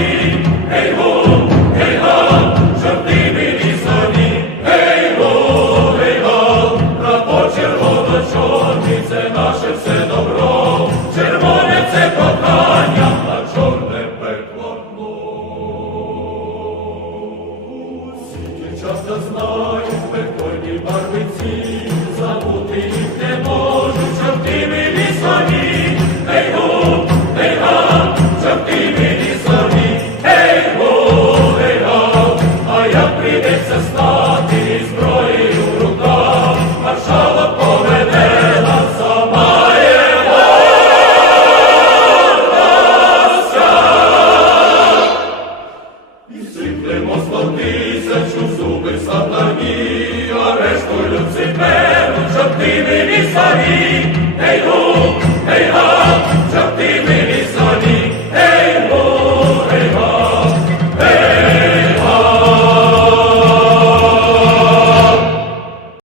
лісові, гей-го, гей-га, чорними лісові, гей-го, гей-га, прапор червоно-чорний, це наше все добро, червоне це кохання, а чорне пекло. Всі часто знають пекольні барвиці, забути їх не можуть, чортими лісові, гей-го, гей-га, чортими лісові, гей-го, гей-га, а як прийдеться стати зброєю в руках, маршалок поведе нас сама його ласка. І сиплемо 100 000 зуби сатані, арештуй Люциферу, чортими лісові, гей-го,